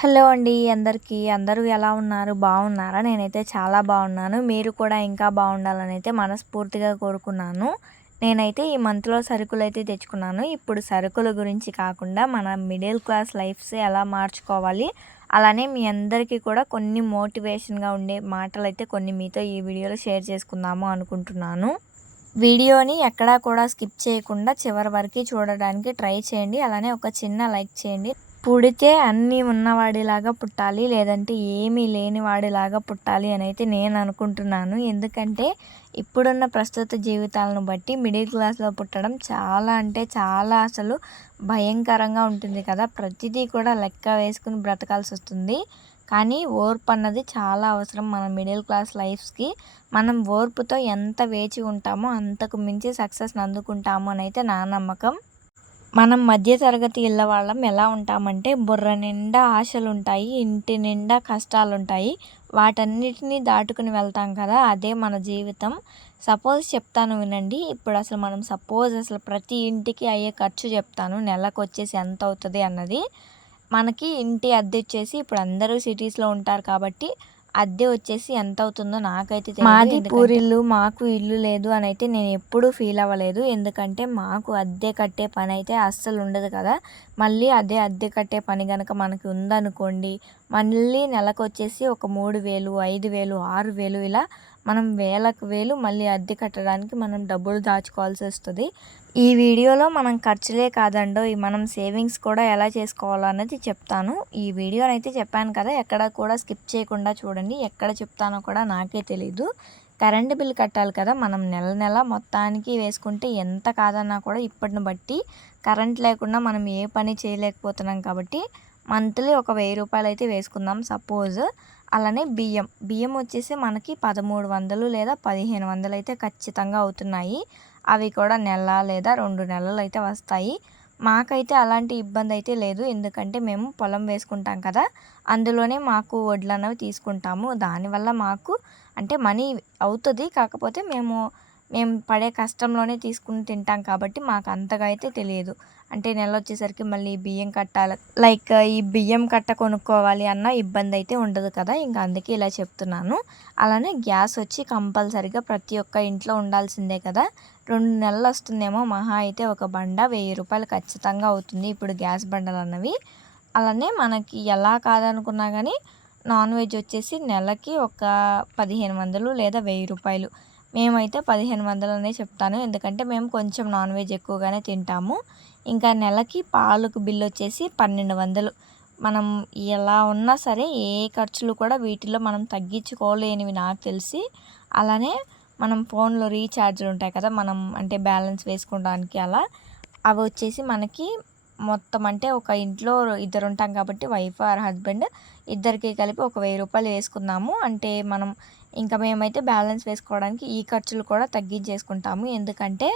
Hello అండి అందరికీ. అందరూ ఎలా ఉన్నారు? బాగున్నారా? నేనైతే చాలా బాగున్నాను. మీరు కూడా ఇంకా బాగుండాలని అయితే మనస్ఫూర్తిగా కోరుకున్నాను. నేనైతే ఈ మంత్లో సరుకులు అయితే తెచ్చుకున్నాను. ఇప్పుడు సరుకుల గురించి కాకుండా మన మిడిల్ క్లాస్ లైఫ్స్ ఎలా మార్చుకోవాలి? అలానే మీ అందరికీ కూడా కొన్ని మోటివేషన్గా ఉండే మాటలు అయితే కొన్ని మీతో ఈ వీడియోలో షేర్ చేసుకుందాము అనుకుంటున్నాను. వీడియోని ఎక్కడా కూడా స్కిప్ చేయకుండా చివరి వరకు చూడడానికి ట్రై చేయండి. అలానే ఒక చిన్న లైక్ చేయండి. పుడితే అన్నీ ఉన్నవాడిలాగా పుట్టాలి లేదంటే ఏమీ లేనివాడిలాగా పుట్టాలి అని అయితే నేను అనుకుంటున్నాను. ఎందుకంటే ఇప్పుడున్న ప్రస్తుత జీవితాలను బట్టి మిడిల్ క్లాస్లో పుట్టడం చాలా అంటే చాలా అసలు భయంకరంగా ఉంటుంది కదా. ప్రతిదీ కూడా లెక్క వేసుకుని బ్రతకాల్సి వస్తుంది. కానీ ఓర్పు అన్నది చాలా అవసరం మన మిడిల్ క్లాస్ లైఫ్స్కి. మనం ఓర్పుతో ఎంత వేచి ఉంటామో అంతకు మించి సక్సెస్ని అందుకుంటాము అని అయితే నా నమ్మకం. మనం మధ్య తరగతి ఇళ్ళ వాళ్ళం ఎలా ఉంటామంటే బుర్ర నిండా ఆశలు ఉంటాయి ఇంటి నిండా కష్టాలు ఉంటాయి వాటన్నిటిని దాటుకుని వెళ్తాం కదా అదే మన జీవితం. సపోజ్ చెప్తాను వినండి. ఇప్పుడు అసలు మనం సపోజ్ అసలు ప్రతి ఇంటికి అయ్యే ఖర్చు చెప్తాను. నెలకు వచ్చేసి ఎంత అవుతుంది అన్నది. మనకి ఇంటి అద్దె వచ్చేసి ఇప్పుడు అందరూ సిటీస్లో ఉంటారు కాబట్టి అద్దె వచ్చేసి ఎంత అవుతుందో నాకైతే మాది పూరిల్లు మాకు ఇల్లు లేదు అని అయితే నేను ఎప్పుడూ ఫీల్ అవ్వలేదు. ఎందుకంటే మాకు అద్దె కట్టే పని అయితే అస్సలు ఉండదు కదా. మళ్ళీ అదే అద్దె కట్టే పని కనుక మనకి ఉందనుకోండి మళ్ళీ నెలకు వచ్చేసి ఒక మూడు వేలు ఐదు వేలు ఆరు వేలు ఇలా మనం వేలకు వేలు మళ్ళీ అద్దె కట్టడానికి మనం డబ్బులు దాచుకోవాల్సి వస్తుంది. ఈ వీడియోలో మనం ఖర్చులే కాదండో మనం సేవింగ్స్ కూడా ఎలా చేసుకోవాలో అనేది చెప్తాను. ఈ వీడియోనైతే అయితే చెప్పాను కదా ఎక్కడ కూడా స్కిప్ చేయకుండా చూడండి. ఎక్కడ చెప్తానో కూడా నాకే తెలీదు. కరెంటు బిల్ కట్టాలి కదా మనం నెల నెల మొత్తానికి వేసుకుంటే ఎంత కాదన్నా కూడా ఇప్పటిని బట్టి కరెంట్ లేకుండా మనం ఏ పని చేయలేకపోతున్నాం కాబట్టి మంత్లీ ఒక వెయ్యి రూపాయలు అయితే వేసుకుందాం. సపోజ్ అలానే బియ్యం. బియ్యం వచ్చేసి మనకి పదమూడు వందలు లేదా పదిహేను వందలు అయితే ఖచ్చితంగా అవుతున్నాయి. అవి కూడా నెల లేదా రెండు నెలలు అయితే వస్తాయి. మాకైతే అలాంటి ఇబ్బంది అయితే లేదు. ఎందుకంటే మేము పొలం వేసుకుంటాం కదా. అందులోనే మాకు వడ్లు అనేవి తీసుకుంటాము. దానివల్ల మాకు అంటే మనీ అవుతుంది. కాకపోతే మేము మేము పడే కష్టంలోనే తీసుకుని తింటాం కాబట్టి మాకు అంతగా అయితే తెలియదు. అంటే నెల వచ్చేసరికి మళ్ళీ బియ్యం కట్టాలి లైక్ ఈ బియ్యం కట్ట కొనుక్కోవాలి అన్న ఇబ్బంది అయితే ఉండదు కదా. ఇంకా అందుకే ఇలా చెప్తున్నాను. అలానే గ్యాస్ వచ్చి కంపల్సరిగా ప్రతి ఒక్క ఇంట్లో ఉండాల్సిందే కదా. రెండు నెలలు వస్తుందేమో మహా అయితే ఒక బండ వెయ్యి రూపాయలు ఖచ్చితంగా అవుతుంది ఇప్పుడు గ్యాస్ బండలు అన్నవి. అలానే మనకి ఎలా కాదనుకున్నా కానీ నాన్ వెజ్ వచ్చేసి నెలకి ఒక పదిహేను వందలు లేదా వెయ్యి రూపాయలు. మేమైతే పదిహేను వందలు అనే చెప్తాను. ఎందుకంటే మేము కొంచెం నాన్ వెజ్ ఎక్కువగానే తింటాము. ఇంకా నెలకి పాలకు బిల్లు వచ్చేసి పన్నెండు వందలు. మనం ఎలా ఉన్నా సరే ఏ ఖర్చులు కూడా వీటిలో మనం తగ్గించుకోలేనివి నాకు తెలిసి. అలానే మనం ఫోన్లో రీఛార్జ్లు ఉంటాయి కదా మనం అంటే బ్యాలెన్స్ వేసుకోవడానికి అలా. అవి వచ్చేసి మనకి మొత్తం అంటే ఒక ఇంట్లో ఇద్దరు ఉంటాం కాబట్టి వైఫ్ ఆర్ హస్బెండ్ ఇద్దరికి కలిపి ఒక వెయ్యి రూపాయలు వేసుకున్నాము అంటే మనం ఇంకా మేమైతే బ్యాలెన్స్ వేసుకోవడానికి ఈ ఖర్చులు కూడా తగ్గించేసుకుంటాము. ఎందుకంటే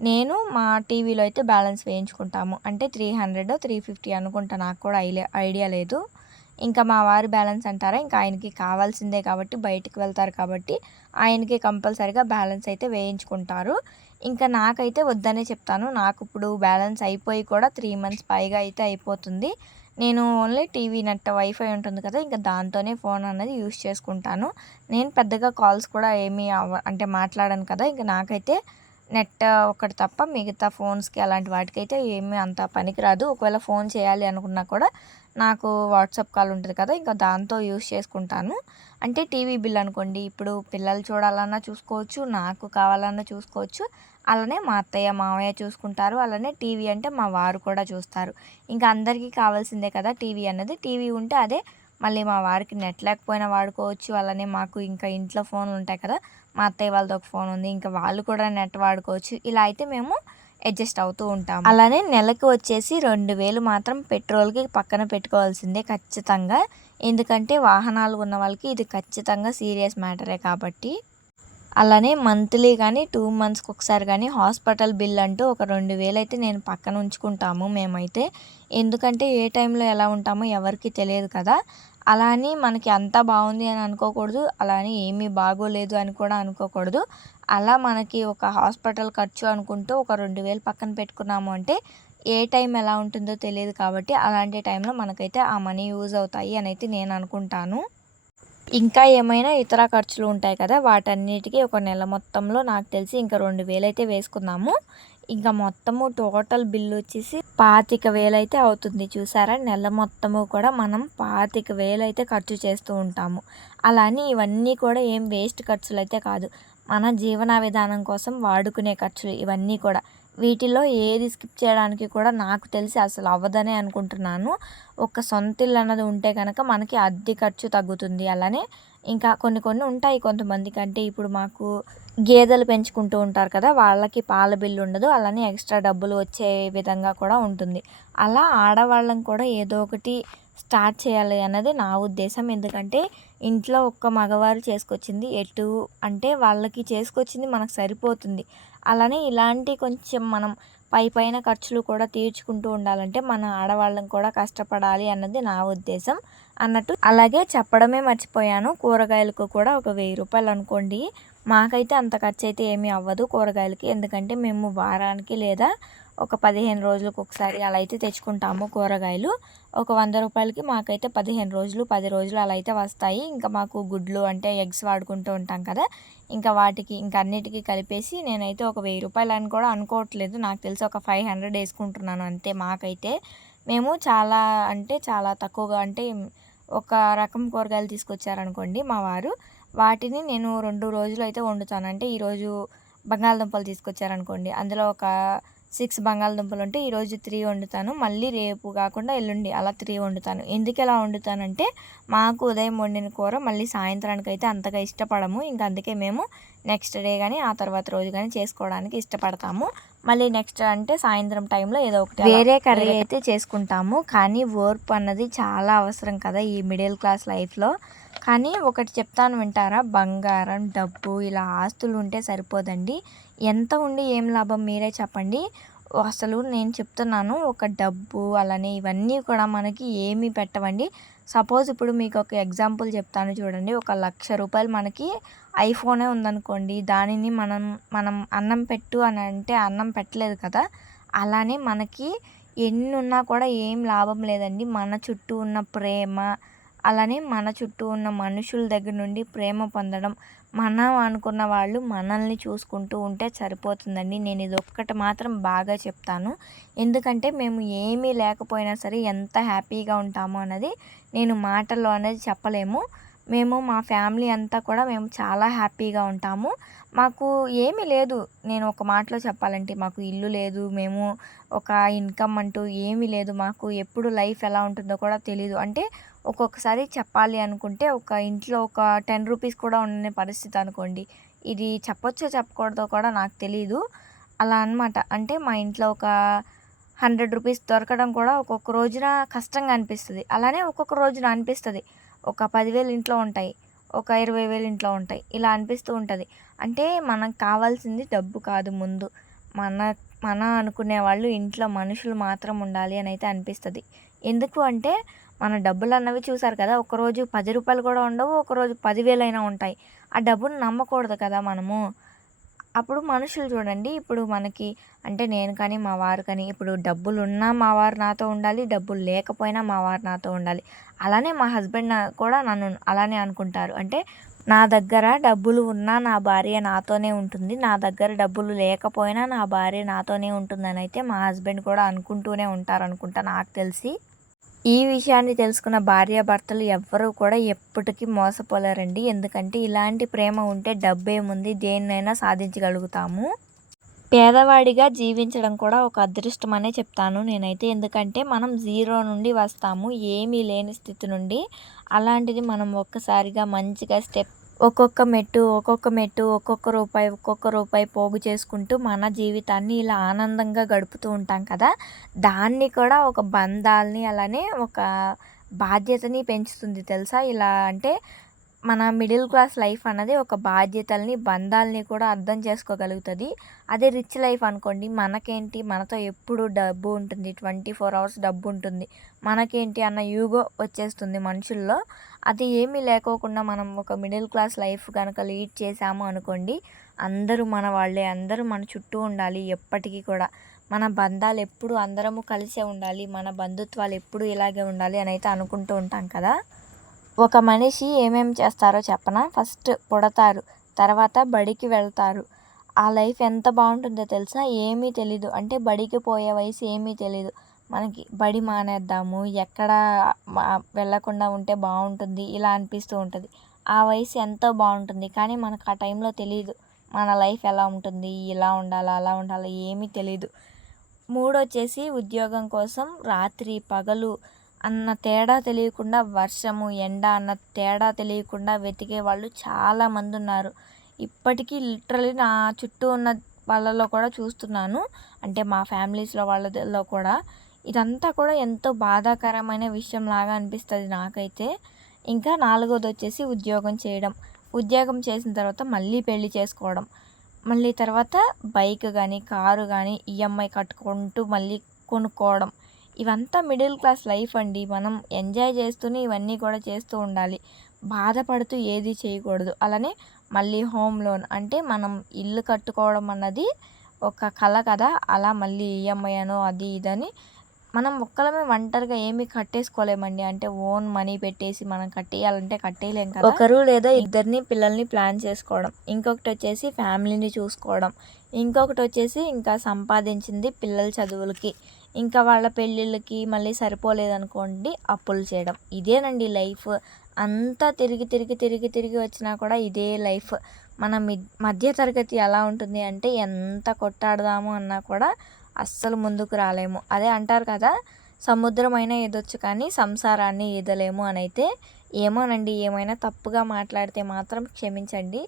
నేను మా టీవీలో అయితే బ్యాలెన్స్ వేయించుకుంటాము. అంటే త్రీ హండ్రెడ్ త్రీ ఫిఫ్టీ అనుకుంటా నాకు కూడా ఐడియా లేదు. ఇంకా మా వారి బ్యాలెన్స్ అంటారా ఇంకా ఆయనకి కావాల్సిందే కాబట్టి బయటికి వెళ్తారు కాబట్టి ఆయనకి కంపల్సరిగా బ్యాలెన్స్ అయితే వేయించుకుంటారు. ఇంకా నాకైతే వద్దనే చెప్తాను. నాకు ఇప్పుడు బ్యాలెన్స్ అయిపోయి కూడా త్రీ మంత్స్ పైగా అయితే అయిపోతుంది. నేను ఓన్లీ టీవీ నెట్ వైఫై ఉంటుంది కదా ఇంకా దాంతోనే ఫోన్ అనేది యూస్ చేసుకుంటాను. నేను పెద్దగా కాల్స్ కూడా ఏమీ అవ అంటే మాట్లాడాను కదా ఇంకా నాకైతే నెట్ ఒకటి తప్ప మిగతా ఫోన్స్కి అలాంటి వాటికైతే ఏమీ అంత పనికిరాదు. ఒకవేళ ఫోన్ చేయాలి అనుకున్నా కూడా నాకు వాట్సాప్ కాల్ ఉంటుంది కదా ఇంకా దాంతో యూస్ చేసుకుంటాను. అంటే టీవీ బిల్ అనుకోండి ఇప్పుడు పిల్లలు చూడాలన్నా చూసుకోవచ్చు నాకు కావాలన్నా చూసుకోవచ్చు. అలానే మా అత్తయ్య మామయ్య చూసుకుంటారు. అలానే టీవీ అంటే మా వారు కూడా చూస్తారు. ఇంకా అందరికీ కావాల్సిందే కదా టీవీ అన్నది. టీవీ ఉంటే అదే మళ్ళీ మా వారికి నెట్ లేకపోయినా వాడుకోవచ్చు. అలానే మాకు ఇంకా ఇంట్లో ఫోన్లు ఉంటాయి కదా మా అత్తయ్య వాళ్ళతో ఒక ఫోన్ ఉంది ఇంకా వాళ్ళు కూడా నెట్ వాడుకోవచ్చు. ఇలా అయితే మేము అడ్జస్ట్ అవుతూ ఉంటాం అలానే నెలకు వచ్చేసి రెండు వేలు మాత్రం పెట్రోల్కి పక్కన పెట్టుకోవాల్సిందే ఖచ్చితంగా. ఎందుకంటే వాహనాలు ఉన్న వాళ్ళకి ఇది ఖచ్చితంగా సీరియస్ మ్యాటరే కాబట్టి. అలానే మంత్లీ కానీ టూ మంత్స్కి ఒకసారి కానీ హాస్పిటల్ బిల్ అంటూ ఒక రెండు వేలు అయితే నేను పక్కన ఉంచుకుంటాము మేమైతే. ఎందుకంటే ఏ టైంలో ఎలా ఉంటామో ఎవరికి తెలియదు కదా. అలా అని మనకి అంతా బాగుంది అని అనుకోకూడదు అలా అని ఏమీ బాగోలేదు అని కూడా అనుకోకూడదు. అలా మనకి ఒక హాస్పిటల్ ఖర్చు అనుకుంటూ ఒక రెండు వేలు పక్కన పెట్టుకున్నాము అంటే ఏ టైం ఎలా ఉంటుందో తెలియదు కాబట్టి అలాంటి టైంలో మనకైతే ఆ మనీ యూజ్ అవుతాయి అని అయితే నేను అనుకుంటాను. ఇంకా ఏమైనా ఇతర ఖర్చులు ఉంటాయి కదా వాటన్నిటికీ ఒక నెల మొత్తంలో నాకు తెలిసి ఇంకా రెండు వేలు అయితే ఇంకా మొత్తము టోటల్ బిల్లు వచ్చేసి పాతిక వేలు అయితే అవుతుంది చూసారా? నెల మొత్తము కూడా మనం పాతిక వేలు అయితే ఖర్చు చేస్తూ ఉంటాము. అలానే ఇవన్నీ కూడా ఏం వేస్ట్ ఖర్చులు అయితే కాదు. మన జీవన విధానం కోసం వాడుకునే ఖర్చులు ఇవన్నీ కూడా. వీటిలో ఏది స్కిప్ చేయడానికి కూడా నాకు తెలిసి అసలు అవ్వదనే అనుకుంటున్నాను. ఒక సొంత ఇల్లు అన్నది ఉంటే కనుక మనకి అద్దె ఖర్చు తగ్గుతుంది అలానే ఇంకా కొన్ని కొన్ని ఉంటాయి కొంతమందికి అంటే ఇప్పుడు మాకు గేదెలు పెంచుకుంటూ ఉంటారు కదా వాళ్ళకి పాల బిల్లు ఉండదు అలానే ఎక్స్ట్రా డబ్బులు వచ్చే విధంగా కూడా ఉంటుంది. అలా ఆడవాళ్ళం కూడా ఏదో ఒకటి స్టార్ట్ చేయాలి అన్నది నా ఉద్దేశం. ఎందుకంటే ఇంట్లో ఒక్క మగవారు చేసుకొచ్చింది ఎటు అంటే వాళ్ళకి చేసుకొచ్చింది మనకు సరిపోతుంది. అలానే ఇలాంటి కొంచెం మనం పై పైన ఖర్చులు కూడా తీర్చుకుంటూ ఉండాలంటే మన ఆడవాళ్ళం కూడా కష్టపడాలి అన్నది నా ఉద్దేశం. అన్నట్టు అలాగే చెప్పడమే మర్చిపోయాను. కూరగాయలకు కూడా ఒక వెయ్యి రూపాయలు అనుకోండి. మాకైతే అంత ఖర్చు అయితే ఏమీ అవ్వదు కూరగాయలకి. ఎందుకంటే మేము వారానికి లేదా ఒక పదిహేను రోజులకు ఒకసారి అలా అయితే తెచ్చుకుంటాము కూరగాయలు. ఒక వంద రూపాయలకి మాకైతే పదిహేను రోజులు పది రోజులు అలా అయితే వస్తాయి. ఇంకా మాకు గుడ్లు అంటే ఎగ్స్ వాడుకుంటూ ఉంటాం కదా. ఇంకా వాటికి ఇంకా అన్నిటికీ కలిపేసి నేనైతే ఒక వెయ్యి రూపాయలు అని కూడా అనుకోవట్లేదు. నాకు తెలిసి ఒక ఫైవ్ హండ్రెడ్ వేసుకుంటున్నాను అంతే మాకైతే. మేము చాలా అంటే చాలా తక్కువగా అంటే ఒక రకం కూరగాయలు తీసుకొచ్చారనుకోండి మా వారు. వాటిని నేను రెండు రోజులు అయితే వండుతాను. అంటే ఈరోజు బంగాళదుంపలు తీసుకొచ్చారనుకోండి. అందులో ఒక సిక్స్ బంగాళదుంపలు ఉంటే ఈరోజు త్రీ వండుతాను. మళ్ళీ రేపు కాకుండా ఎల్లుండి అలా త్రీ వండుతాను. ఎందుకు ఎలా వండుతానంటే మాకు ఉదయం వండిన కూర మళ్ళీ సాయంత్రానికి అయితే అంతగా ఇష్టపడము. ఇంకా అందుకే మేము నెక్స్ట్ డే కానీ ఆ తర్వాత రోజు కానీ చేసుకోవడానికి ఇష్టపడతాము. మళ్ళీ నెక్స్ట్ అంటే సాయంత్రం టైంలో ఏదో ఒకటి వేరే కర్రీ అయితే చేసుకుంటాము. కానీ ఓర్పు అన్నది చాలా అవసరం కదా ఈ మిడిల్ క్లాస్ లైఫ్లో. కానీ ఒకటి చెప్తాను వింటారా? బంగారం డబ్బు ఇలా ఆస్తులు ఉంటే సరిపోదండి. ఎంత ఉండి ఏం లాభం మీరే చెప్పండి. అసలు నేను చెప్తున్నాను ఒక డబ్బు అలానే ఇవన్నీ కూడా మనకి ఏమీ పెట్టవండి. సపోజ్ ఇప్పుడు మీకు ఒక ఎగ్జాంపుల్ చెప్తాను చూడండి. ఒక లక్ష రూపాయలు మనకి ఐఫోనే ఉందనుకోండి. దానిని మనం మనం అన్నం పెట్టు అని అంటే అన్నం పెట్టలేదు కదా. అలానే మనకి ఎన్ని ఉన్నా కూడా ఏం లాభం లేదండి. మన చుట్టూ ఉన్న ప్రేమ అలానే మన చుట్టూ ఉన్న మనుషుల దగ్గర నుండి ప్రేమ పొందడం మనం అనుకున్న వాళ్ళు మనల్ని చూసుకుంటూ ఉంటే సరిపోతుందండి. నేను ఇది ఒక్కటి మాత్రం బాగా చెప్తాను. ఎందుకంటే మేము ఏమీ లేకపోయినా సరే ఎంత హ్యాపీగా ఉంటామో అన్నది నేను మాటల్లో అనేది చెప్పలేము. మేము మా ఫ్యామిలీ అంతా కూడా మేము చాలా హ్యాపీగా ఉంటాము. మాకు ఏమీ లేదు. నేను ఒక మాటలో చెప్పాలంటే మాకు ఇల్లు లేదు. మేము ఒక ఇన్కమ్ అంటూ ఏమీ లేదు. మాకు ఎప్పుడు లైఫ్ ఎలా ఉంటుందో కూడా తెలీదు. అంటే ఒక్కొక్కసారి చెప్పాలి అనుకుంటే ఒక ఇంట్లో ఒక టెన్ రూపీస్ కూడా ఉండని పరిస్థితి అనుకోండి. ఇది చెప్పొచ్చో చెప్పకూడదో కూడా నాకు తెలియదు అలా అనమాట అంటే మా ఇంట్లో ఒక హండ్రెడ్ రూపీస్ దొరకడం కూడా ఒక్కొక్క రోజున కష్టంగా అనిపిస్తుంది. అలానే ఒక్కొక్క రోజున అనిపిస్తుంది. ఒక పదివేలు ఇంట్లో ఉంటాయి. ఒక ఇరవై వేలు ఇంట్లో ఉంటాయి. ఇలా అనిపిస్తూ ఉంటుంది. అంటే మనకు కావాల్సింది డబ్బు కాదు ముందు. మన మన అనుకునే వాళ్ళు ఇంట్లో మనుషులు మాత్రం ఉండాలి అని అయితే అనిపిస్తుంది. ఎందుకు అంటే మన డబ్బులు అన్నవి చూసారు కదా ఒకరోజు పది రూపాయలు కూడా ఉండవు ఒకరోజు పదివేలైనా ఉంటాయి. ఆ డబ్బును నమ్మకూడదు కదా మనము. అప్పుడు మనుషులు చూడండి ఇప్పుడు మనకి అంటే నేను కానీ మా వారు కానీ ఇప్పుడు డబ్బులు ఉన్నా మా వారు నాతో ఉండాలి డబ్బులు లేకపోయినా మా వారు నాతో ఉండాలి. అలానే మా హస్బెండ్ కూడా నన్ను అలానే అనుకుంటారు. అంటే నా దగ్గర డబ్బులు ఉన్నా నా భార్య నాతోనే ఉంటుంది. నా దగ్గర డబ్బులు లేకపోయినా నా భార్య నాతోనే ఉంటుందని అయితే మా హస్బెండ్ కూడా అనుకుంటూనే ఉంటారు అనుకుంటా నాకు తెలిసి. ఈ విషయాన్ని తెలుసుకున్న భార్యాభర్తలు ఎవ్వరూ కూడా ఎప్పటికీ మోసపోలేరండి. ఎందుకంటే ఇలాంటి ప్రేమ ఉంటే డబ్బేముంది? దేన్నైనా సాధించగలుగుతాము. పేదవాడిగా జీవించడం కూడా ఒక అదృష్టం అనే చెప్తాను నేనైతే. ఎందుకంటే మనం జీరో నుండి వస్తాము ఏమీ లేని స్థితి నుండి. అలాంటిది మనం ఒక్కసారిగా మంచిగా స్టెప్ ఒక్కొక్క మెట్టు ఒక్కొక్క మెట్టు ఒక్కొక్క రూపాయి ఒక్కొక్క రూపాయి పోగు చేసుకుంటూ మన జీవితాన్ని ఇలా ఆనందంగా గడుపుతూ ఉంటాం కదా. దాన్ని కూడా ఒక బంధాలని అలానే ఒక బాధ్యతని పెంచుతుంది తెలుసా? ఇలా అంటే మన మిడిల్ క్లాస్ లైఫ్ అన్నది ఒక బాధ్యతల్ని బంధాలని కూడా అర్థం చేసుకోగలుగుతుంది. అదే రిచ్ లైఫ్ అనుకోండి మనకేంటి? మనతో ఎప్పుడు డబ్బు ఉంటుంది. ట్వంటీ ఫోర్ అవర్స్ డబ్బు ఉంటుంది. మనకేంటి? అన్న యూగో వచ్చేస్తుంది మనుషుల్లో. అది ఏమీ లేకోకుండా మనం ఒక మిడిల్ క్లాస్ లైఫ్ కనుక లీడ్ చేసాము అనుకోండి అందరూ మన వాళ్ళే. అందరూ మన చుట్టూ ఉండాలి ఎప్పటికీ కూడా. మన బంధాలు ఎప్పుడు అందరము కలిసే ఉండాలి. మన బంధుత్వాలు ఎప్పుడు ఇలాగే ఉండాలి అని అయితే అనుకుంటూ ఉంటాం కదా. ఒక మనిషి ఏమేమి చేస్తారో చెప్పనా? ఫస్ట్ పుడతారు తర్వాత బడికి వెళ్తారు. ఆ లైఫ్ ఎంత బాగుంటుందో తెలుసా? ఏమీ తెలీదు. అంటే బడికి పోయే వయసు ఏమీ తెలీదు. మనకి బడి మానేద్దాము ఎక్కడ వెళ్ళకుండా ఉంటే బాగుంటుంది ఇలా అనిపిస్తూ ఉంటుంది. ఆ వయసు ఎంతో బాగుంటుంది. కానీ మనకు ఆ టైంలో తెలియదు మన లైఫ్ ఎలా ఉంటుంది ఇలా ఉండాలా అలా ఉండాలా ఏమీ తెలీదు. మూడు వచ్చేసి ఉద్యోగం కోసం రాత్రి పగలు అన్న తేడా తెలియకుండా వర్షము ఎండ అన్న తేడా తెలియకుండా వెతికే వాళ్ళు చాలామంది ఉన్నారు ఇప్పటికీ లిటరలీ నా చుట్టూ ఉన్న వాళ్ళలో కూడా చూస్తున్నాను. అంటే మా ఫ్యామిలీస్లో వాళ్ళలో కూడా. ఇదంతా కూడా ఎంతో బాధాకరమైన విషయం లాగా అనిపిస్తుంది నాకైతే. ఇంకా నాలుగోది వచ్చేసి ఉద్యోగం చేయడం. ఉద్యోగం చేసిన తర్వాత మళ్ళీ పెళ్ళి చేసుకోవడం. మళ్ళీ తర్వాత బైక్ కానీ కారు కానీ ఈఎంఐ కట్టుకుంటూ మళ్ళీ కొనుక్కోవడం. ఇవంతా మిడిల్ క్లాస్ లైఫ్ అండి. మనం ఎంజాయ్ చేస్తూనే ఇవన్నీ కూడా చేస్తూ ఉండాలి. బాధపడుతూ ఏది చేయకూడదు. అలానే మళ్ళీ హోమ్ లోన్ అంటే మనం ఇల్లు కట్టుకోవడం అన్నది ఒక కళ కదా. అలా మళ్ళీ ఈఎంఐ అనో అది ఇదని మనం ఒక్కలమే ఒంటరిగా ఏమీ కట్టేసుకోలేమండి. అంటే ఓన్ మనీ పెట్టేసి మనం కట్టేయాలంటే కట్టేయలేం కదా. ఒకరు లేదా ఇద్దరిని పిల్లల్ని ప్లాన్ చేసుకోవడం. ఇంకొకటి వచ్చేసి ఫ్యామిలీని చూసుకోవడం. ఇంకొకటి వచ్చేసి ఇంకా సంపాదించింది పిల్లల చదువులకి. ఇంకా వాళ్ళ పెళ్ళిళ్ళకి మళ్ళీ సరిపోలేదనుకోండి అప్పులు చేయడం. ఇదేనండి లైఫ్. అంతా తిరిగి తిరిగి తిరిగి తిరిగి వచ్చినా కూడా ఇదే లైఫ్. మన మధ్య తరగతి ఎలా ఉంటుంది అంటే ఎంత కొట్టాడదాము అన్నా కూడా అస్సలు ముందుకు రాలేము. అదే అంటారు కదా సముద్రమైన ఏదొచ్చు కానీ సంసారాన్ని ఈదలేము అని అయితే ఏమోనండి. ఏమైనా తప్పుగా మాట్లాడితే మాత్రం క్షమించండి.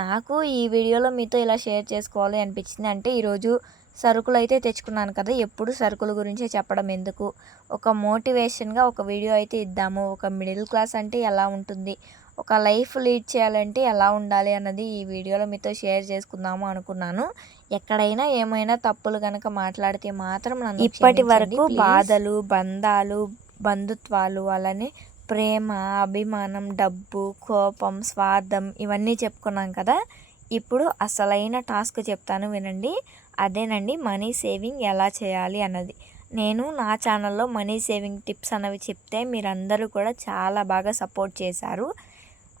నాకు ఈ వీడియోలో మీతో ఇలా షేర్ చేసుకోవాలి అనిపించింది అంటే ఈరోజు సరుకులు అయితే తెచ్చుకున్నాను కదా ఎప్పుడు సరుకుల గురించే చెప్పడం ఎందుకు? ఒక మోటివేషన్గా ఒక వీడియో అయితే ఇద్దాము. ఒక మిడిల్ క్లాస్ అంటే ఎలా ఉంటుంది? ఒక లైఫ్ లీడ్ చేయాలంటే ఎలా ఉండాలి అన్నది ఈ వీడియోలో మీతో షేర్ చేసుకుందాము అనుకున్నాను. ఎక్కడైనా ఏమైనా తప్పులు కనుక మాట్లాడితే మాత్రం నన్ను ఇప్పటి వరకు బాధలు బంధాలు బంధుత్వాలు అలానే ప్రేమ అభిమానం డబ్బు కోపం స్వార్థం ఇవన్నీ చెప్పుకున్నాం కదా ఇప్పుడు అసలైన టాస్క్ చెప్తాను వినండి. అదేనండి మనీ సేవింగ్ ఎలా చేయాలి అన్నది. నేను నా ఛానల్లో మనీ సేవింగ్ టిప్స్ అనేవి చెప్తే మీరందరూ కూడా చాలా బాగా సపోర్ట్ చేశారు.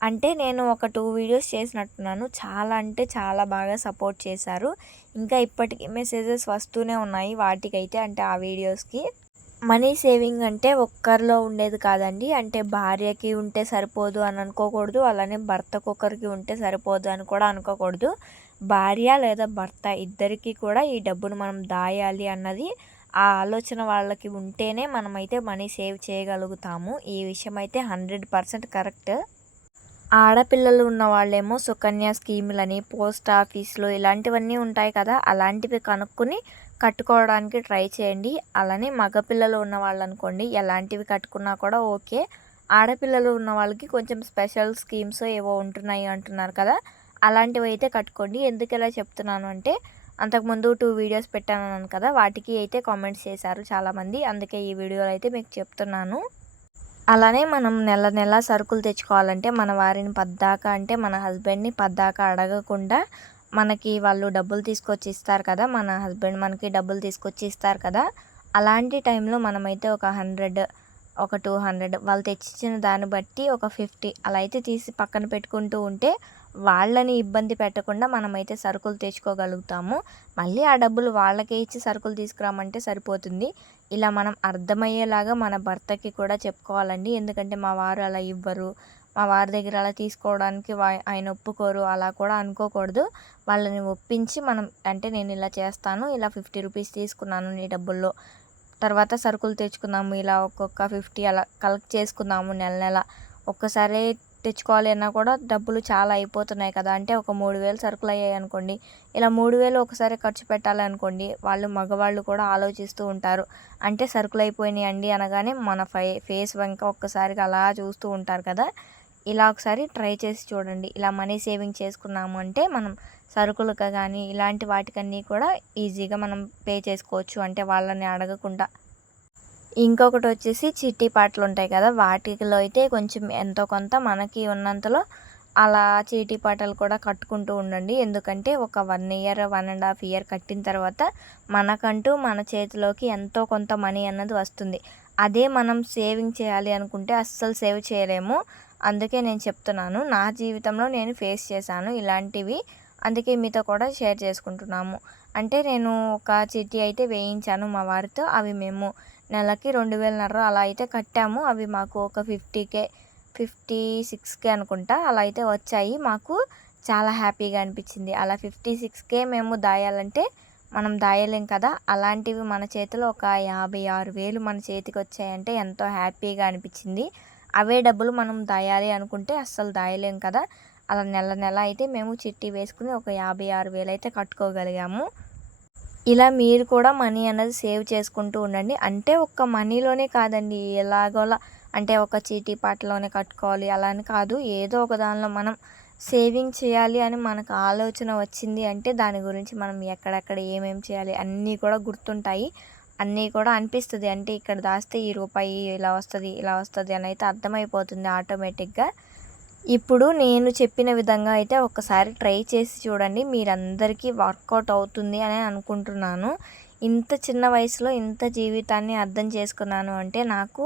అంటే నేను ఒక టూ వీడియోస్ చేసినట్టున్నాను. చాలా అంటే చాలా బాగా సపోర్ట్ చేశారు. ఇంకా ఇప్పటికీ మెసేజెస్ వస్తూనే ఉన్నాయి వాటికైతే అంటే ఆ వీడియోస్కి. మనీ సేవింగ్ అంటే ఒక్కరిలో ఉండేది కాదండి. అంటే భార్యకి ఉంటే సరిపోదు అని అనుకోకూడదు. అలానే భర్తకు ఒకరికి ఉంటే సరిపోదు అని కూడా అనుకోకూడదు. భార్య లేదా భర్త ఇద్దరికీ కూడా ఈ డబ్బును మనం దాయాలి అన్నది ఆ ఆలోచన వాళ్ళకి ఉంటేనే మనమైతే మనీ సేవ్ చేయగలుగుతాము. ఈ విషయం అయితే హండ్రెడ్ పర్సెంట్ కరెక్ట్. ఆడపిల్లలు ఉన్న వాళ్ళేమో సుకన్య స్కీములని పోస్ట్ ఆఫీస్లో ఇలాంటివన్నీ ఉంటాయి కదా. అలాంటివి కనుక్కొని కట్టుకోవడానికి ట్రై చేయండి. అలానే మగపిల్లలు ఉన్న వాళ్ళు అనుకోండి ఎలాంటివి కట్టుకున్నా కూడా ఓకే. ఆడపిల్లలు ఉన్న వాళ్ళకి కొంచెం స్పెషల్ స్కీమ్స్ ఏవో ఉంటున్నాయి అంటున్నారు కదా అలాంటివి అయితే కట్టుకోండి. ఎందుకు ఇలా చెప్తున్నాను అంటే అంతకుముందు టూ వీడియోస్ పెట్టాను కదా వాటికి అయితే కామెంట్స్ చేశారు చాలామంది. అందుకే ఈ వీడియోలో అయితే మీకు చెప్తున్నాను. అలానే మనం నెల నెల సరుకులు తెచ్చుకోవాలంటే మన వారిని పద్దాక అంటే మన హస్బెండ్ని పద్దాక అడగకుండా మనకి వాళ్ళు డబ్బులు తీసుకొచ్చి ఇస్తారు కదా మన హస్బెండ్ మనకి డబ్బులు తీసుకొచ్చి ఇస్తారు కదా అలాంటి టైంలో మనమైతే ఒక హండ్రెడ్ ఒక టూ హండ్రెడ్ వాళ్ళు తెచ్చిచ్చిన దాన్ని బట్టి ఒక ఫిఫ్టీ అలా అయితే తీసి పక్కన పెట్టుకుంటూ ఉంటే వాళ్ళని ఇబ్బంది పెట్టకుండా మనమైతే సరుకులు తెచ్చుకోగలుగుతాము. మళ్ళీ ఆ డబ్బులు వాళ్ళకే ఇచ్చి సరుకులు తీసుకురామంటే సరిపోతుంది. ఇలా మనం అర్థమయ్యేలాగా మన భర్తకి కూడా చెప్పుకోవాలండి. ఎందుకంటే మా వారు అలా ఇవ్వరు. మా వారి దగ్గర అలా తీసుకోవడానికి ఆయన ఒప్పుకోరు అలా కూడా అనుకోకూడదు. వాళ్ళని ఒప్పించి మనం అంటే నేను ఇలా చేస్తాను ఇలా ఫిఫ్టీ రూపీస్ తీసుకున్నాను నీ డబ్బుల్లో. తర్వాత సరుకులు తెచ్చుకుందాము ఇలా ఒక్కొక్క ఫిఫ్టీ అలా కలెక్ట్ చేసుకుందాము నెల నెల. ఒక్కసారి తెచ్చుకోవాలి అన్నా కూడా డబ్బులు చాలా అయిపోతున్నాయి కదా. అంటే ఒక మూడు వేలు సరుకులు అయ్యాయి అనుకోండి ఇలా మూడు వేలు ఒకసారి ఖర్చు పెట్టాలి అనుకోండి వాళ్ళు మగవాళ్ళు కూడా ఆలోచిస్తూ ఉంటారు. అంటే సరుకులు అయిపోయినాయి అండి అనగానే మన ఫై ఫేస్ వెంక ఒక్కసారిగా అలా చూస్తూ ఉంటారు కదా. ఇలా ఒకసారి ట్రై చేసి చూడండి. ఇలా మనీ సేవింగ్ చేసుకున్నాము అంటే మనం సరుకులకు కానీ ఇలాంటి వాటికన్నీ కూడా ఈజీగా మనం పే చేసుకోవచ్చు అంటే వాళ్ళని అడగకుండా. ఇంకొకటి వచ్చేసి చిట్టి పాటలు ఉంటాయి కదా వాటిలో అయితే కొంచెం ఎంతో కొంత మనకి ఉన్నంతలో అలా చీటీ పాటలు కూడా కట్టుకుంటూ ఉండండి. ఎందుకంటే ఒక one year one and half year కట్టిన తర్వాత మనకంటూ మన చేతిలోకి ఎంతో కొంత మనీ అన్నది వస్తుంది. అదే మనం సేవింగ్ చేయాలి అనుకుంటే అస్సలు సేవ్ చేయలేము. అందుకే నేను చెప్తున్నాను నా జీవితంలో నేను ఫేస్ చేశాను ఇలాంటివి. అందుకే మీతో కూడా షేర్ చేసుకుంటున్నాము. అంటే నేను ఒక చిట్టి అయితే వేయించాను మా వారితో అవి మేము నెలకి రెండు వేలన్నర అలా అయితే కట్టాము. అవి మాకు ఒక ఫిఫ్టీకే ఫిఫ్టీ సిక్స్కే అనుకుంటా అలా అయితే వచ్చాయి. మాకు చాలా హ్యాపీగా అనిపించింది. అలా ఫిఫ్టీ సిక్స్కే మేము దాయాలంటే మనం దాయలేం కదా. అలాంటివి మన చేతిలో ఒక యాభై ఆరు వేలు మన చేతికి వచ్చాయంటే ఎంతో హ్యాపీగా అనిపించింది. అవే డబ్బులు మనం దాయాలి అనుకుంటే అస్సలు దాయలేం కదా. అలా నెల నెల అయితే మేము చిట్టి వేసుకుని ఒక యాభై ఆరు వేలు అయితే కట్టుకోగలిగాము. ఇలా మీరు కూడా మనీ అనేది సేవ్ చేసుకుంటూ ఉండండి. అంటే ఒక్క మనీలోనే కాదండి. ఎలాగోలా అంటే ఒక చీటీ పాటలోనే కట్టుకోవాలి. అలా అని కాదు. ఏదో ఒక దానిలో మనం సేవింగ్ చేయాలి అని మనకు ఆలోచన వచ్చింది అంటే దాని గురించి మనం ఎక్కడెక్కడ ఏమేమి చేయాలి అన్నీ కూడా గుర్తుంటాయి. అన్నీ కూడా అనిపిస్తుంది. అంటే ఇక్కడ దాస్తే ఈ రూపాయి ఇలా వస్తుంది ఇలా వస్తుంది అని అయితే అర్థమైపోతుంది ఆటోమేటిక్గా. ఇప్పుడు నేను చెప్పిన విధంగా అయితే ఒకసారి ట్రై చేసి చూడండి. మీరందరికీ వర్కౌట్ అవుతుంది అని అనుకుంటున్నాను. ఇంత చిన్న వయసులో ఇంత జీవితాన్ని అర్థం చేసుకున్నాను అంటే నాకు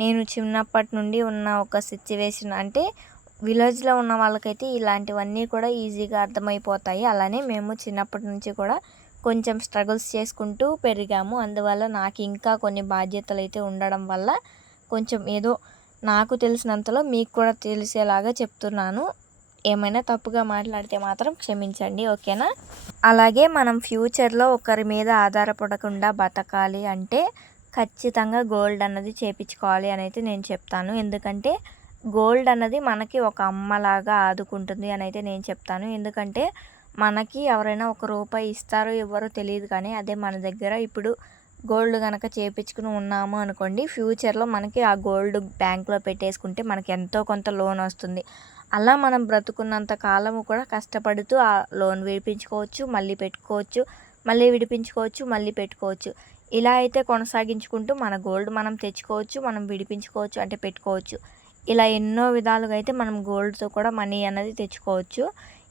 నేను చిన్నప్పటి నుండి ఉన్న ఒక సిచ్యువేషన్ అంటే విలేజ్లో ఉన్న వాళ్ళకైతే ఇలాంటివన్నీ కూడా ఈజీగా అర్థమైపోతాయి. అలానే మేము చిన్నప్పటి నుంచి కూడా కొంచెం స్ట్రగుల్స్ చేసుకుంటూ పెరిగాము. అందువల్ల నాకు ఇంకా కొన్ని బాధ్యతలు అయితే ఉండడం వల్ల కొంచెం ఏదో నాకు తెలిసినంతలో మీకు కూడా తెలిసేలాగా చెప్తున్నాను. ఏమైనా తప్పుగా మాట్లాడితే మాత్రం క్షమించండి ఓకేనా? అలాగే మనం ఫ్యూచర్లో ఒకరి మీద ఆధారపడకుండా బతకాలి అంటే ఖచ్చితంగా గోల్డ్ అన్నది చేపించుకోవాలి అని అయితే నేను చెప్తాను. ఎందుకంటే గోల్డ్ అన్నది మనకి ఒక అమ్మలాగా ఆదుకుంటుంది అని అయితే నేను చెప్తాను. ఎందుకంటే మనకి ఎవరైనా ఒక రూపాయి ఇస్తారో ఇవ్వరో తెలియదు కానీ అదే మన దగ్గర ఇప్పుడు గోల్డ్ కనుక చేపించుకుని ఉన్నాము అనుకోండి ఫ్యూచర్లో మనకి ఆ గోల్డ్ బ్యాంక్లో పెట్టేసుకుంటే మనకి ఎంతో కొంత లోన్ వస్తుంది. అలా మనం బ్రతుకున్నంత కాలము కూడా కష్టపడుతూ ఆ లోన్ విడిపించుకోవచ్చు మళ్ళీ పెట్టుకోవచ్చు మళ్ళీ విడిపించుకోవచ్చు మళ్ళీ పెట్టుకోవచ్చు. ఇలా అయితే కొనసాగించుకుంటూ మన గోల్డ్ మనం తెచ్చుకోవచ్చు మనం విడిపించుకోవచ్చు అంటే పెట్టుకోవచ్చు. ఇలా ఎన్నో విధాలుగా అయితే మనం గోల్డ్తో కూడా మనీ అనేది తెచ్చుకోవచ్చు.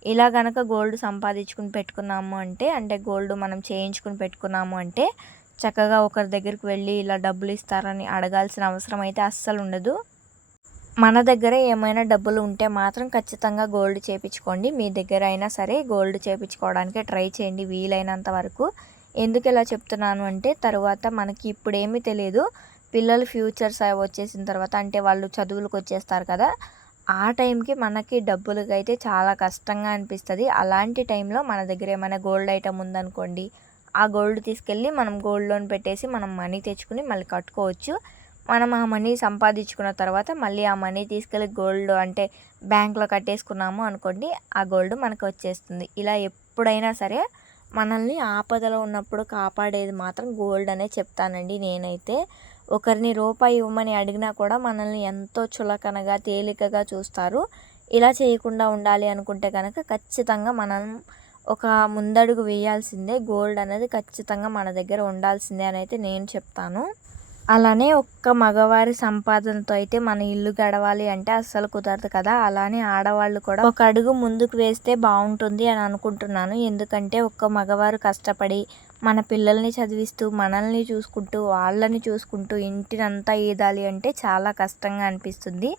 ఇలా కనుక గోల్డ్ సంపాదించుకుని పెట్టుకున్నాము అంటే అంటే గోల్డ్ మనం చేయించుకుని పెట్టుకున్నాము అంటే చక్కగా ఒకరి దగ్గరికి వెళ్ళి ఇలా డబ్బులు ఇస్తారని అడగాల్సిన అవసరం అయితే అస్సలు ఉండదు. మన దగ్గర ఏమైనా డబ్బులు ఉంటే మాత్రం ఖచ్చితంగా గోల్డ్ చేయించుకోండి మీ దగ్గర అయినా సరే గోల్డ్ చేయించుకోవడానికి ట్రై చేయండి వీలైనంత వరకు. ఎందుకు ఇలా చెప్తున్నాను అంటే తర్వాత మనకి ఇప్పుడేమీ తెలియదు పిల్లలు ఫ్యూచర్స్ వచ్చేసిన తర్వాత అంటే వాళ్ళు చదువులకు వచ్చేస్తారు కదా ఆ టైంకి మనకి డబ్బులకి అయితే చాలా కష్టంగా అనిపిస్తుంది. అలాంటి టైంలో మన దగ్గర ఏమైనా గోల్డ్ ఐటమ్ ఉందనుకోండి ఆ గోల్డ్ తీసుకెళ్ళి మనం గోల్డ్ లోన్ పెట్టేసి మనం మనీ తెచ్చుకుని మళ్ళీ కట్టుకోవచ్చు. మనం ఆ మనీ సంపాదించుకున్న తర్వాత మళ్ళీ ఆ మనీ తీసుకెళ్ళి గోల్డ్ అంటే బ్యాంక్లో కట్టేసుకున్నాము అనుకోండి ఆ గోల్డ్ మనకు వచ్చేస్తుంది. ఇలా ఎప్పుడైనా సరే మనల్ని ఆపదలో ఉన్నప్పుడు కాపాడేది మాత్రం గోల్డ్ అనే చెప్తానండి నేనైతే. ఒకరిని రూపాయి ఇవ్వమని అడిగినా కూడా మనల్ని ఎంతో చులకనగా తేలికగా చూస్తారు. ఇలా చేయకుండా ఉండాలి అనుకుంటే కనుక ఖచ్చితంగా మనం ఒక ముందడుగు వేయాల్సిందే. గోల్డ్ అనేది ఖచ్చితంగా మన దగ్గర ఉండాల్సిందే అని అయితే నేను చెప్తాను. అలానే ఒక్క మగవారి సంపాదనతో అయితే మన ఇల్లు గడవాలి అంటే అస్సలు కుదరదు కదా. అలానే ఆడవాళ్ళు కూడా ఒక అడుగు ముందుకు వేస్తే బాగుంటుంది అని అనుకుంటున్నాను. ఎందుకంటే ఒక్క మగవారు కష్టపడి మన పిల్లల్ని చదివిస్తూ మనల్ని చూసుకుంటూ వాళ్ళని చూసుకుంటూ ఇంటినంతా ఈదాలి అంటే చాలా కష్టంగా అనిపిస్తుంది.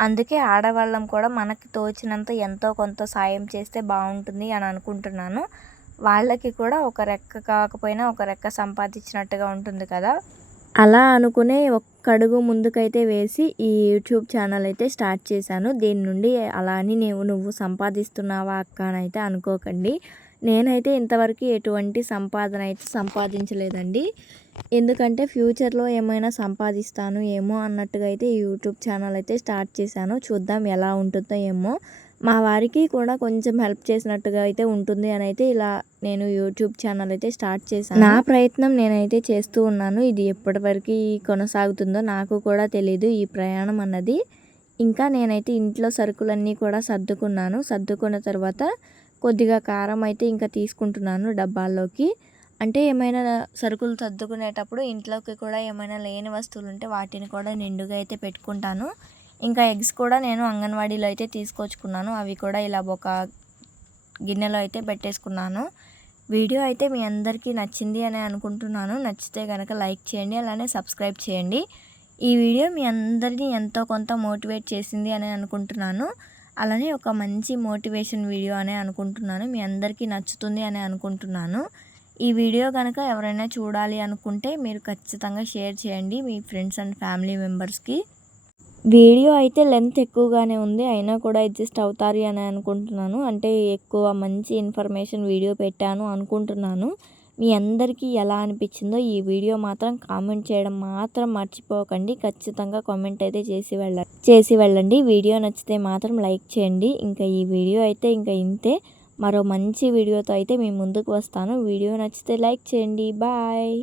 అందుకే ఆడవాళ్ళం కూడా మనకి తోచినంత ఎంతో కొంత సాయం చేస్తే బాగుంటుంది అని అనుకుంటున్నాను. వాళ్ళకి కూడా ఒక రెక్క కాకపోయినా ఒక రెక్క సంపాదించినట్టుగా ఉంటుంది కదా. అలా అనుకునే ఒక్క అడుగు ముందుకైతే వేసి ఈ యూట్యూబ్ ఛానల్ అయితే స్టార్ట్ చేశాను. దీని నుండి అలా అని నేను నువ్వు సంపాదిస్తున్నావా అక్క అని అయితే అనుకోకండి. నేనైతే ఇంతవరకు ఎటువంటి సంపాదన అయితే సంపాదించలేదండి. ఎందుకంటే ఫ్యూచర్లో ఏమైనా సంపాదిస్తాను ఏమో అన్నట్టుగా అయితే యూట్యూబ్ ఛానల్ అయితే స్టార్ట్ చేశాను. చూద్దాం ఎలా ఉంటుందో ఏమో. మా వారికి కూడా కొంచెం హెల్ప్ చేసినట్టుగా అయితే ఉంటుంది అని అయితే ఇలా నేను యూట్యూబ్ ఛానల్ అయితే స్టార్ట్ చేశాను. నా ప్రయత్నం నేనైతే చేస్తూ ఉన్నాను. ఇది ఎప్పటివరకు కొనసాగుతుందో నాకు కూడా తెలీదు ఈ ప్రయాణం అన్నది. ఇంకా నేనైతే ఇంట్లో సరుకులన్నీ కూడా సర్దుకున్నాను. సర్దుకున్న తర్వాత కొద్దిగా కారం అయితే ఇంకా తీసుకుంటున్నాను డబ్బాల్లోకి. అంటే ఏమైనా సరుకులు సర్దుకునేటప్పుడు ఇంట్లోకి కూడా ఏమైనా లేని వస్తువులు ఉంటే వాటిని కూడా నిండుగా అయితే పెట్టుకుంటాను. ఇంకా ఎగ్స్ కూడా నేను అంగన్వాడీలో అయితే తీసుకొచ్చుకున్నాను. అవి కూడా ఇలా ఒక గిన్నెలో అయితే పెట్టేసుకున్నాను. వీడియో అయితే మీ అందరికీ నచ్చింది అని అనుకుంటున్నాను. నచ్చితే కనుక లైక్ చేయండి అలానే సబ్స్క్రైబ్ చేయండి. ఈ వీడియో మీ అందరినీ ఎంతో కొంత మోటివేట్ చేసింది అని అనుకుంటున్నాను. అలానే ఒక మంచి మోటివేషన్ వీడియో అని అనుకుంటున్నాను. మీ అందరికీ నచ్చుతుంది అని అనుకుంటున్నాను. ఈ వీడియో కనుక ఎవరైనా చూడాలి అనుకుంటే మీరు ఖచ్చితంగా షేర్ చేయండి మీ ఫ్రెండ్స్ అండ్ ఫ్యామిలీ మెంబర్స్కి. వీడియో అయితే లెంత్ ఎక్కువగానే ఉంది. అయినా కూడా అడ్జస్ట్ అవుతారు అని అనుకుంటున్నాను. అంటే ఎక్కువ మంచి ఇన్ఫర్మేషన్ వీడియో పెట్టాను అనుకుంటున్నాను. మీ అందరికీ ఎలా అనిపించిందో ఈ వీడియో మాత్రం కామెంట్ చేయడం మాత్రం మర్చిపోకండి. ఖచ్చితంగా కామెంట్ అయితే చేసి వెళ్ళ చేసి వెళ్ళండి. వీడియో నచ్చితే మాత్రం లైక్ చేయండి. ఇంకా ఈ వీడియో అయితే ఇంకా ఇంతే. మరో మంచి వీడియోతో అయితే మీ ముందుకు వస్తాను. వీడియో నచ్చితే లైక్ చేయండి. బాయ్.